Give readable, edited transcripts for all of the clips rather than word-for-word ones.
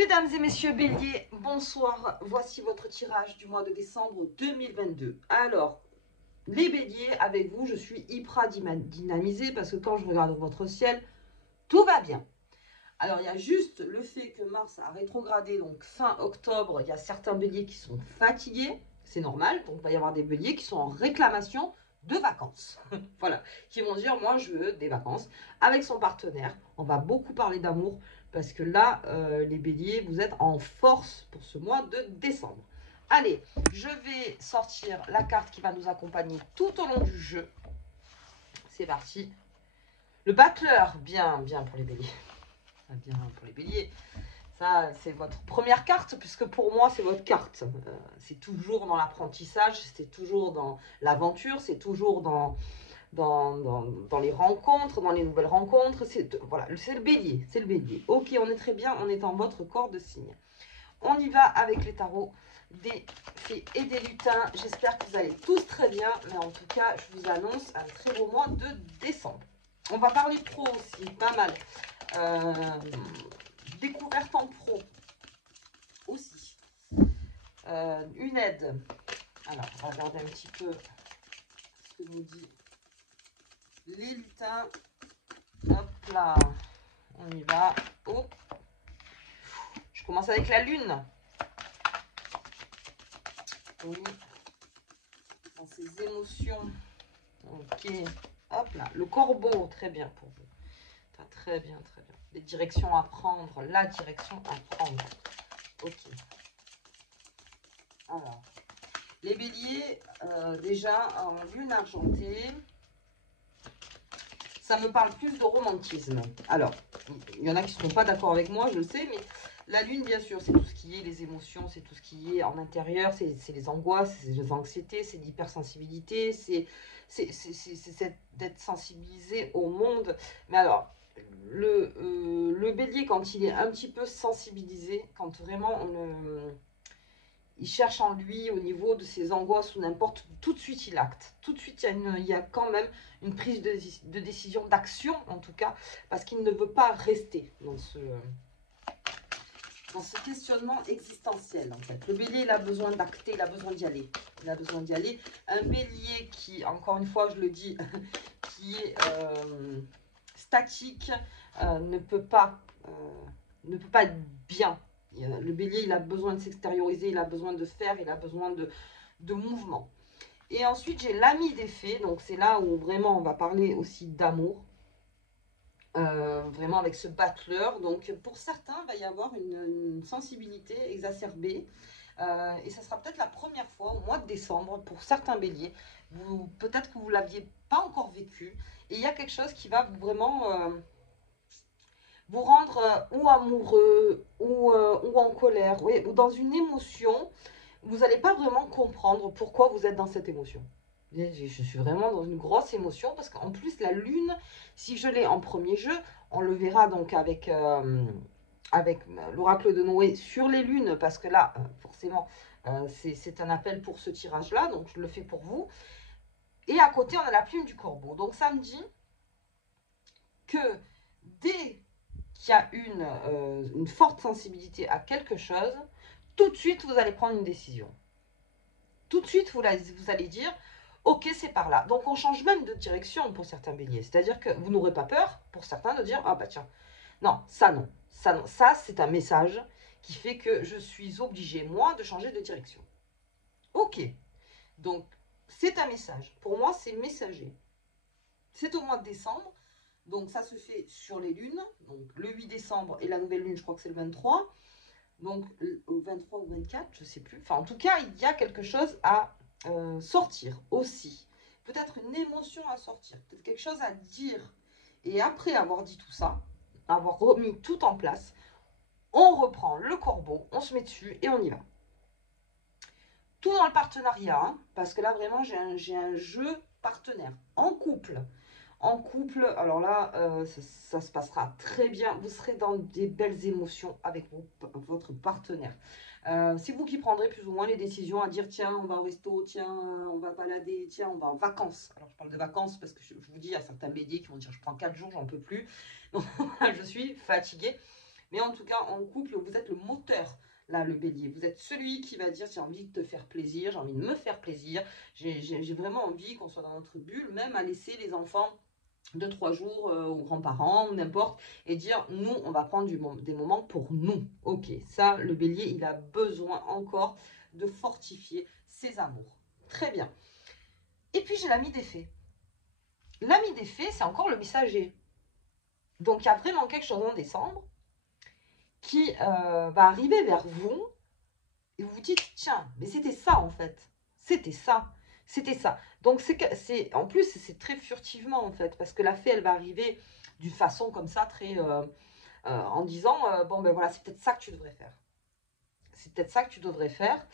Mesdames et messieurs bélier, bonsoir. Voici votre tirage du mois de décembre 2022. Alors, les béliers, avec vous, je suis hyper dynamisée parce que quand je regarde votre ciel, tout va bien. Alors, il y a juste le fait que Mars a rétrogradé, donc fin octobre, il y a certains béliers qui sont fatigués, c'est normal, donc il va y avoir des béliers qui sont en réclamation de vacances. Voilà, qui vont dire, moi je veux des vacances avec son partenaire. On va beaucoup parler d'amour parce que là, les béliers, vous êtes en force pour ce mois de décembre. Allez, je vais sortir la carte qui va nous accompagner tout au long du jeu. C'est parti. Le battleur, bien pour les béliers. Bien pour les béliers. Ça, c'est votre première carte, puisque pour moi, c'est votre carte. C'est toujours dans l'apprentissage, c'est toujours dans l'aventure, c'est toujours dans les rencontres, dans les nouvelles rencontres. Voilà, c'est le bélier, c'est le bélier. Ok, on est très bien, on est en votre corps de signe. On y va avec les tarots des fées et des lutins. J'espère que vous allez tous très bien, mais en tout cas, je vous annonce un très beau mois de décembre. On va parler pro aussi, pas mal. Découverte en pro aussi. Une aide. Alors, on va regarder un petit peu ce que nous dit les lutins. Hop là, on y va. Oh. Je commence avec la lune. Oui. Dans ses émotions. Ok. Hop là. Le corbeau, très bien pour vous. Enfin, très bien, très bien. Les directions à prendre. La direction à prendre. Ok. Alors, les béliers, déjà en lune argentée, ça me parle plus de romantisme. Alors, il y en a qui ne seront pas d'accord avec moi, je le sais, mais la lune, bien sûr, c'est tout ce qui est les émotions, c'est tout ce qui est en intérieur, c'est les angoisses, c'est les anxiétés, c'est l'hypersensibilité, c'est d'être sensibilisé au monde. Mais alors, le bélier, quand il est un petit peu sensibilisé, quand vraiment il cherche en lui au niveau de ses angoisses ou n'importe, tout de suite il acte. Tout de suite il y a quand même une prise de décision, d'action en tout cas, parce qu'il ne veut pas rester dans ce questionnement existentiel en fait. Le bélier, il a besoin d'acter, il a besoin d'y aller. Il a besoin d'y aller. Un bélier qui, encore une fois, je le dis, qui est statique, ne peut pas être bien. Le bélier, il a besoin de s'extérioriser, il a besoin de faire, il a besoin de mouvement. Et ensuite, j'ai l'ami des fées, donc c'est là où vraiment on va parler aussi d'amour. Vraiment avec ce battleur. Donc pour certains, il va y avoir une sensibilité exacerbée. Et ça sera peut-être la première fois au mois de décembre pour certains béliers. Peut-être que vous ne l'aviez pas encore vécu. Et il y a quelque chose qui va vraiment vous rendre ou amoureux ou en colère, oui, ou dans une émotion. Vous n'allez pas vraiment comprendre pourquoi vous êtes dans cette émotion. Je suis vraiment dans une grosse émotion parce qu'en plus la lune, si je l'ai en premier jeu, on le verra donc avec l'oracle de Noé sur les lunes, parce que là, forcément, c'est un appel pour ce tirage-là, donc je le fais pour vous. Et à côté, on a la plume du corbeau. Donc ça me dit que dès qu'il y a une forte sensibilité à quelque chose, tout de suite, vous allez prendre une décision. Tout de suite, vous allez dire, ok, c'est par là. Donc, on change même de direction pour certains béliers. C'est-à-dire que vous n'aurez pas peur, pour certains, de dire, ah bah tiens, non, ça non. Ça, non. Ça, c'est un message qui fait que je suis obligée, moi, de changer de direction. Ok. Donc, c'est un message. Pour moi, c'est messager. C'est au mois de décembre. Donc, ça se fait sur les lunes. Donc, le 8 décembre et la nouvelle lune, je crois que c'est le 23. Donc, 23 ou 24, je ne sais plus. Enfin, en tout cas, il y a quelque chose à sortir aussi. Peut-être une émotion à sortir. Peut-être quelque chose à dire. Et après avoir dit tout ça, avoir remis tout en place, on reprend le corbeau, on se met dessus et on y va. Tout dans le partenariat, hein, parce que là, vraiment, j'ai un jeu partenaire. En couple. En couple, alors là, ça se passera très bien. Vous serez dans des belles émotions avec votre partenaire. C'est vous qui prendrez plus ou moins les décisions à dire tiens, on va au resto, tiens, on va balader, tiens, on va en vacances. Alors je parle de vacances parce que je vous dis, il y a certains béliers qui vont dire je prends 4 jours, j'en peux plus. Donc je suis fatiguée. Mais en tout cas, en couple, vous êtes le moteur, là, le bélier. Vous êtes celui qui va dire, j'ai envie de te faire plaisir, j'ai envie de me faire plaisir, j'ai vraiment envie qu'on soit dans notre bulle, même à laisser les enfants 2-3 jours aux grands-parents, ou n'importe, et dire, nous, on va prendre des moments pour nous. Ok, ça, le bélier, il a besoin encore de fortifier ses amours. Très bien. Et puis, j'ai l'ami des fées. L'ami des fées, c'est encore le messager. Donc, il y a vraiment quelque chose en décembre qui va arriver vers vous et vous vous dites, tiens, mais c'était ça en fait. C'était ça. C'était ça. Donc, en plus, c'est très furtivement en fait, parce que la fée, elle va arriver d'une façon comme ça, très en disant, bon, ben voilà, c'est peut-être ça que tu devrais faire. C'est peut-être ça que tu devrais faire.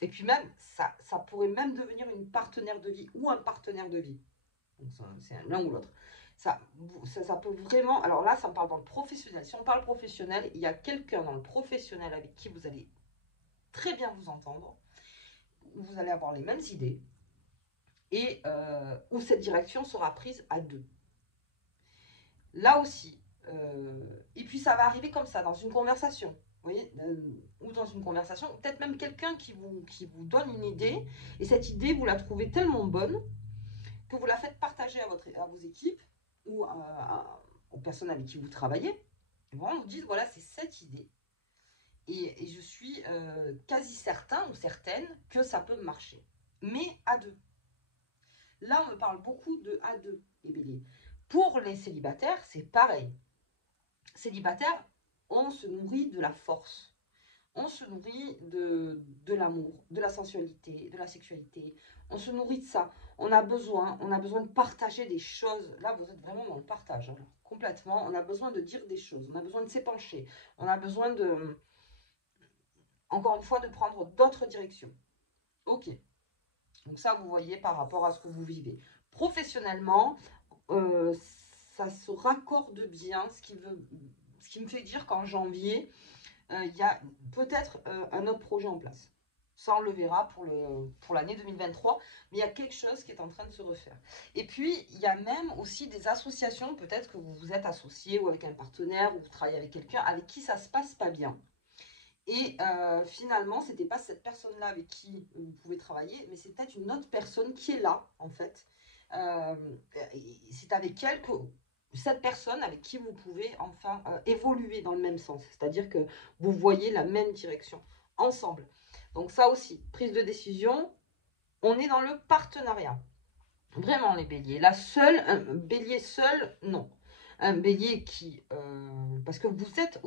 Et puis même, ça pourrait même devenir une partenaire de vie ou un partenaire de vie. Donc, c'est l'un ou l'autre. Ça peut vraiment... Alors là, ça me parle dans le professionnel. Si on parle professionnel, il y a quelqu'un dans le professionnel avec qui vous allez très bien vous entendre, où vous allez avoir les mêmes idées, et où cette direction sera prise à deux. Là aussi. Et puis ça va arriver comme ça, dans une conversation. Vous voyez, ou dans une conversation, peut-être même quelqu'un qui vous donne une idée, et cette idée, vous la trouvez tellement bonne que vous la faites partager à vos équipes ou aux personnes avec qui vous travaillez. Et vraiment, vous dites, voilà, c'est cette idée. Et je suis quasi certain ou certaine que ça peut marcher. Mais à deux. Là, on me parle beaucoup de à deux, les béliers. Pour les célibataires, c'est pareil. Célibataires, on se nourrit de la force. On se nourrit de l'amour, de la sensualité, de la sexualité. On se nourrit de ça. On a besoin de partager des choses. Là, vous êtes vraiment dans le partage, hein, complètement. On a besoin de dire des choses. On a besoin de s'épancher. On a besoin de, encore une fois, de prendre d'autres directions. Ok. Donc ça, vous voyez par rapport à ce que vous vivez. Professionnellement, ça se raccorde bien, ce qui me fait dire qu'en janvier, il y a peut-être un autre projet en place. Ça, on le verra pour l'année 2023, mais il y a quelque chose qui est en train de se refaire. Et puis, il y a même aussi des associations, peut-être que vous vous êtes associé ou avec un partenaire, ou vous travaillez avec quelqu'un avec qui ça se passe pas bien. Et finalement, ce n'était pas cette personne-là avec qui vous pouvez travailler, mais c'est peut-être une autre personne qui est là, en fait. C'est avec elle que cette personne avec qui vous pouvez enfin évoluer dans le même sens. C'est-à-dire que vous voyez la même direction ensemble. Donc ça aussi, prise de décision, on est dans le partenariat. Vraiment les béliers. Un bélier seul, non. Un bélier qui... parce que vous êtes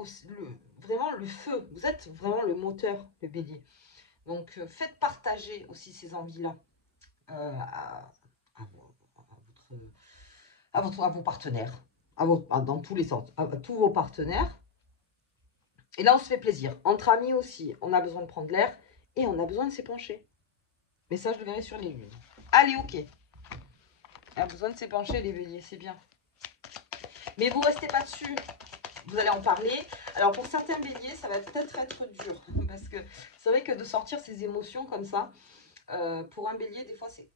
vraiment le feu, vous êtes vraiment le moteur, le bélier. Donc faites partager aussi ces envies-là à vos partenaires, dans tous les sens, à tous vos partenaires. Et là, on se fait plaisir. Entre amis aussi, on a besoin de prendre l'air et on a besoin de s'épancher. Mais ça, je le verrai sur les lunes. Allez, ok. On a besoin de s'épancher, les béliers, c'est bien. Mais vous restez pas dessus. Vous allez en parler. Alors, pour certains béliers, ça va peut-être être dur. Parce que c'est vrai que de sortir ces émotions comme ça, pour un bélier, des fois, c'est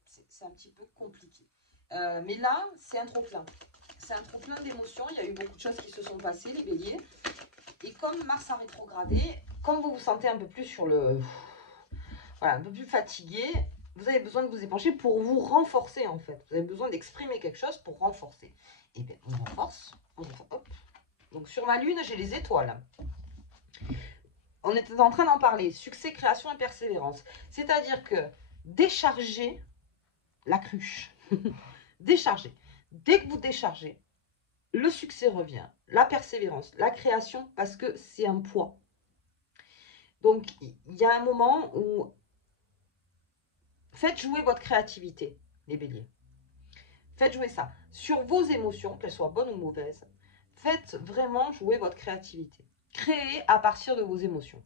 un petit peu compliqué. Mais là, c'est un trop-plein. C'est un trop-plein d'émotions. Il y a eu beaucoup de choses qui se sont passées, les béliers. Et comme Mars a rétrogradé, comme vous vous sentez un peu plus sur le... Voilà, un peu plus fatigué, vous avez besoin de vous épancher pour vous renforcer, en fait. Vous avez besoin d'exprimer quelque chose pour renforcer. Et bien, on renforce. Hop. Donc, sur ma lune, j'ai les étoiles. On était en train d'en parler. Succès, création et persévérance. C'est-à-dire que décharger la cruche. Décharger. Dès que vous déchargez, le succès revient, la persévérance, la création, parce que c'est un poids. Donc, il y a un moment où faites jouer votre créativité, les béliers. Faites jouer ça. Sur vos émotions, qu'elles soient bonnes ou mauvaises, faites vraiment jouer votre créativité. Créez à partir de vos émotions.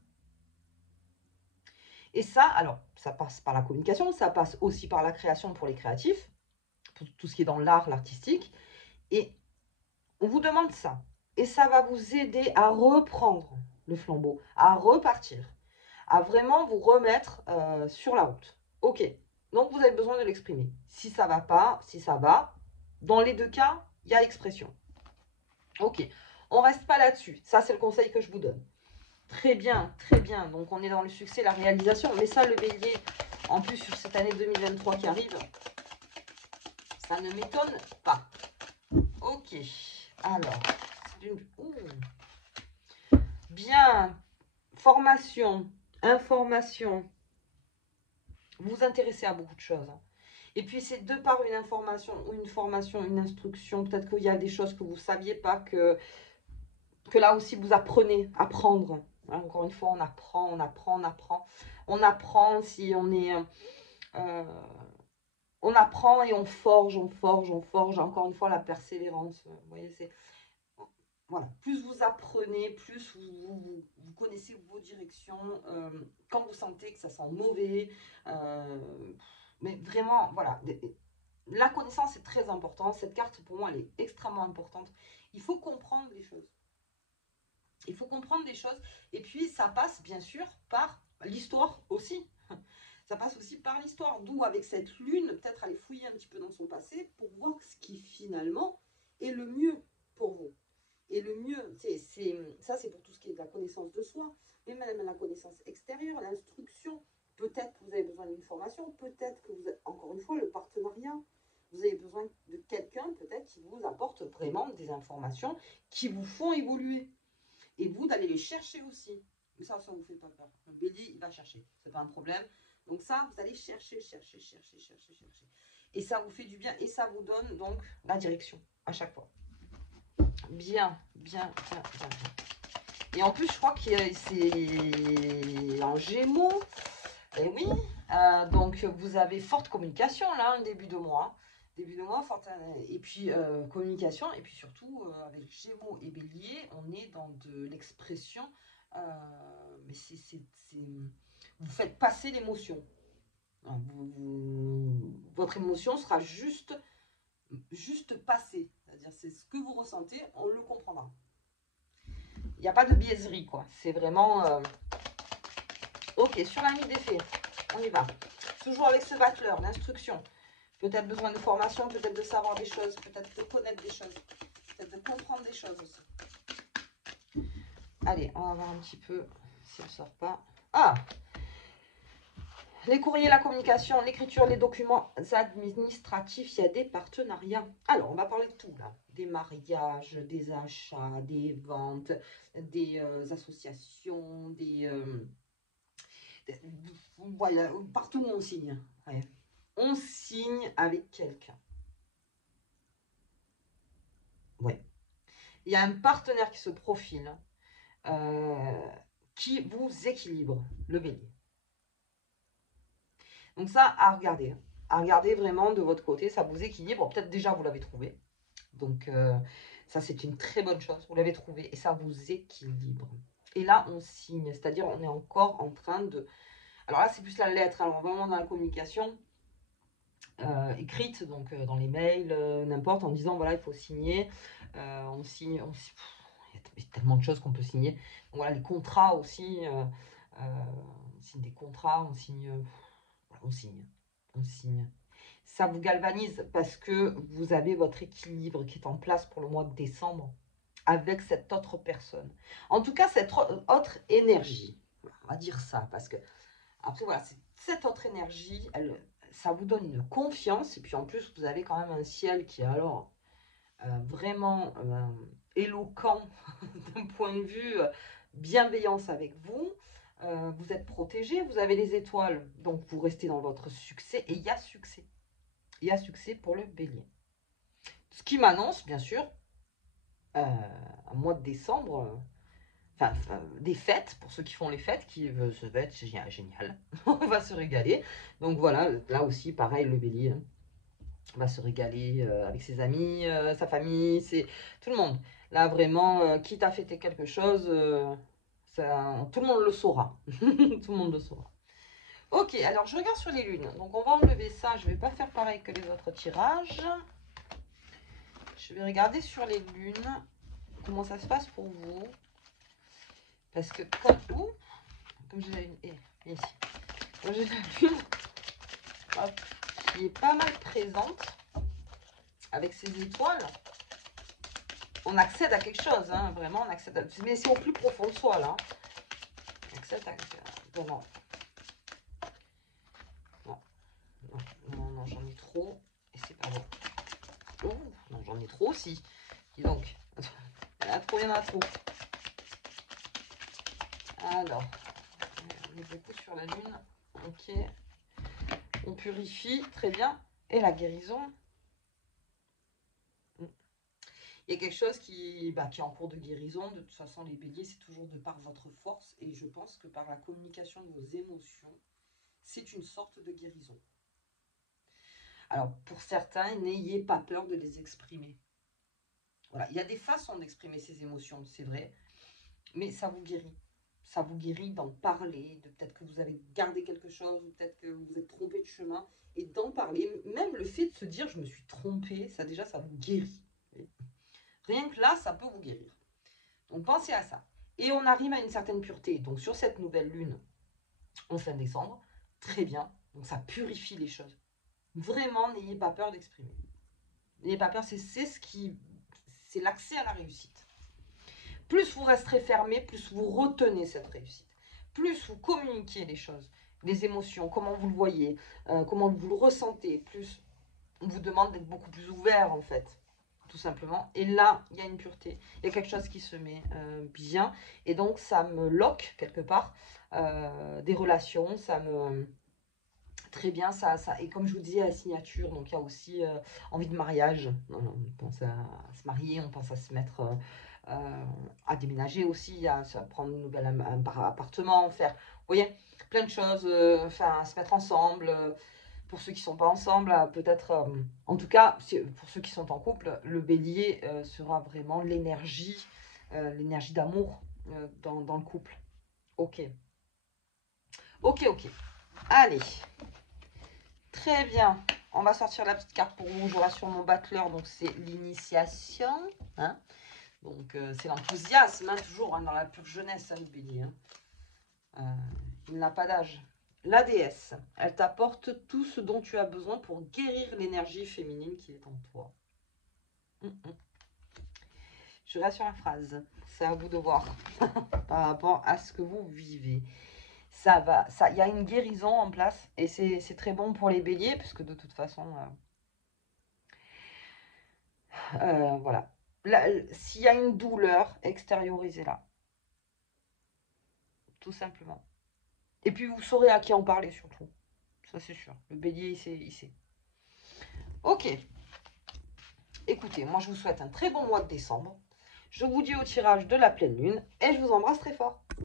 Et ça, alors, ça passe par la communication, ça passe aussi par la création pour les créatifs, pour tout ce qui est dans l'art, l'artistique. Et on vous demande ça. Et ça va vous aider à reprendre le flambeau, à repartir, à vraiment vous remettre sur la route. Ok, donc vous avez besoin de l'exprimer. Si ça va pas, si ça va, dans les deux cas, il y a l'expression. Ok, on reste pas là-dessus. Ça, c'est le conseil que je vous donne. Très bien, très bien. Donc, on est dans le succès, la réalisation. Mais ça, le bélier, en plus, sur cette année 2023 qui arrive, ça ne m'étonne pas. Ok. Alors, bien. Formation, information. Vous vous intéressez à beaucoup de choses. Et puis, c'est de par une information ou une formation, une instruction. Peut-être qu'il y a des choses que vous ne saviez pas, que là aussi, vous apprenez, apprendre. Encore une fois, on apprend, on apprend, on apprend. On apprend si on est... on apprend et on forge, on forge, on forge. Encore une fois, la persévérance. Vous voyez, c'est... Voilà. Plus vous apprenez, plus vous connaissez vos directions. Quand vous sentez que ça sent mauvais... mais vraiment, voilà. La connaissance est très importante. Cette carte, pour moi, elle est extrêmement importante. Il faut comprendre les choses. Il faut comprendre des choses. Et puis, ça passe, bien sûr, par l'histoire aussi. Ça passe aussi par l'histoire. D'où, avec cette lune, peut-être aller fouiller un petit peu dans son passé pour voir ce qui, finalement, est le mieux pour vous. Et le mieux, ça, c'est pour tout ce qui est de la connaissance de soi, mais même la connaissance extérieure, l'instruction. Peut-être que vous avez besoin d'une formation, peut-être que vous avez, encore une fois, le partenariat. Vous avez besoin de quelqu'un, peut-être, qui vous apporte vraiment des informations qui vous font évoluer. Et vous, d'aller les chercher aussi. Mais ça ne vous fait pas peur. Le bélier, il va chercher. Ce n'est pas un problème. Donc ça, vous allez chercher. Et ça vous fait du bien. Et ça vous donne donc la direction à chaque fois. Bien. Et en plus, je crois que c'est en Gémeaux. Et oui. Donc, vous avez forte communication, là, un début de mois. Forte, et puis communication, et puis surtout avec Gémeaux et Bélier, on est dans de l'expression, mais vous faites passer l'émotion. Votre émotion sera juste passée, c'est-à-dire c'est ce que vous ressentez, on le comprendra. Il n'y a pas de biaiserie, quoi. C'est vraiment... Ok, sur la nuit des fées, on y va. Toujours avec ce battleur, l'instruction. Peut-être besoin de formation, peut-être de savoir des choses, peut-être de connaître des choses, peut-être de comprendre des choses aussi. Allez, on va voir un petit peu si elle ne sort pas. Ah! Les courriers, la communication, l'écriture, les documents administratifs, il y a des partenariats. Alors, on va parler de tout là. Des mariages, des achats, des ventes, des associations, voilà, partout où on signe. Ouais. On signe avec quelqu'un. Ouais. Il y a un partenaire qui se profile, qui vous équilibre, le bélier. Donc ça, à regarder vraiment de votre côté, ça vous équilibre. Peut-être déjà vous l'avez trouvé. Donc ça, c'est une très bonne chose. Vous l'avez trouvé et ça vous équilibre. Et là, on signe, c'est-à-dire on est encore en train de... Alors là, c'est plus la lettre, alors vraiment dans la communication écrite, donc dans les mails, n'importe, en disant voilà, il faut signer. On signe, il y a tellement de choses qu'on peut signer. Donc voilà, les contrats aussi, on signe des contrats, on signe. Ça vous galvanise parce que vous avez votre équilibre qui est en place pour le mois de décembre avec cette autre personne. En tout cas, cette autre énergie. On va dire ça parce que, après, voilà, cette autre énergie, ça vous donne une confiance. Et puis en plus, vous avez quand même un ciel qui est alors vraiment éloquent d'un point de vue bienveillance avec vous. Vous êtes protégé, vous avez les étoiles, donc vous restez dans votre succès et il y a succès. Il y a succès pour le bélier. Ce qui m'annonce, bien sûr, un mois de décembre, des fêtes, pour ceux qui font les fêtes, qui se fêtent, c'est génial, on va se régaler. Donc voilà, là aussi, pareil, le bélier va se régaler avec ses amis, sa famille, c'est tout le monde. Là, vraiment, quitte à fêter quelque chose... tout le monde le saura. Tout le monde le saura. Ok, alors je regarde sur les lunes. Donc on va enlever ça. Je ne vais pas faire pareil que les autres tirages. Je vais regarder sur les lunes comment ça se passe pour vous. Parce que comme j'ai la lune... ici. Comme j'ai la lune qui est pas mal présente avec ses étoiles. on accède à quelque chose, hein, vraiment, on accède à... Mais c'est au plus profond de soi, là. On accède à... Vraiment. Non, non, non, j'en ai trop. Et c'est pas bon. Oh, non, j'en ai trop aussi. Dis donc. Il y en a trop, il y en a trop. Alors, on est beaucoup sur la lune. Ok. On purifie, très bien. Et la guérison. Il y a quelque chose qui est en cours de guérison. De toute façon, les béliers, c'est toujours de par votre force. Et je pense que par la communication de vos émotions, c'est une sorte de guérison. Alors, pour certains, n'ayez pas peur de les exprimer. Voilà, il y a des façons d'exprimer ses émotions, c'est vrai. Mais ça vous guérit. Ça vous guérit d'en parler, de peut-être que vous avez gardé quelque chose, peut-être que vous vous êtes trompé de chemin, et d'en parler. Même le fait de se dire, je me suis trompé, ça déjà, ça vous guérit. Rien que là, ça peut vous guérir. Donc, pensez à ça. Et on arrive à une certaine pureté. Donc, sur cette nouvelle lune, en fin décembre, très bien. Donc, ça purifie les choses. Vraiment, n'ayez pas peur d'exprimer. N'ayez pas peur, c'est l'accès à la réussite. Plus vous resterez fermé, plus vous retenez cette réussite. Plus vous communiquez les choses, les émotions, comment vous le voyez, comment vous le ressentez, plus on vous demande d'être beaucoup plus ouvert en fait, tout simplement. Et là, il y a une pureté, il y a quelque chose qui se met bien. Et donc, ça me loque quelque part des relations, ça me... Très bien, et comme je vous disais, la signature, donc il y a aussi envie de mariage. On pense à se marier, on pense à se mettre... à déménager aussi, à prendre un nouvel appartement, faire, vous voyez, plein de choses, enfin, se mettre ensemble. Pour ceux qui ne sont pas ensemble, peut-être, en tout cas, pour ceux qui sont en couple, le bélier sera vraiment l'énergie d'amour dans le couple. Ok. Ok, ok. Allez. Très bien. On va sortir la petite carte pour vous. Je sur mon battleur, donc c'est l'initiation. Hein, donc, c'est l'enthousiasme, hein, toujours hein, dans la pure jeunesse, hein, le bélier. Hein. Il n'a pas d'âge. La déesse, elle t'apporte tout ce dont tu as besoin pour guérir l'énergie féminine qui est en toi. Je reste sur la phrase. C'est à vous de voir par rapport à ce que vous vivez. Ça va, il y a une guérison en place et c'est très bon pour les béliers parce que de toute façon, voilà. S'il y a une douleur, extériorisez-la. Tout simplement. Et puis vous saurez à qui en parler surtout. Ça c'est sûr. Le bélier, il sait. Ok. Écoutez, moi je vous souhaite un très bon mois de décembre. Je vous dis au tirage de la pleine lune et je vous embrasse très fort.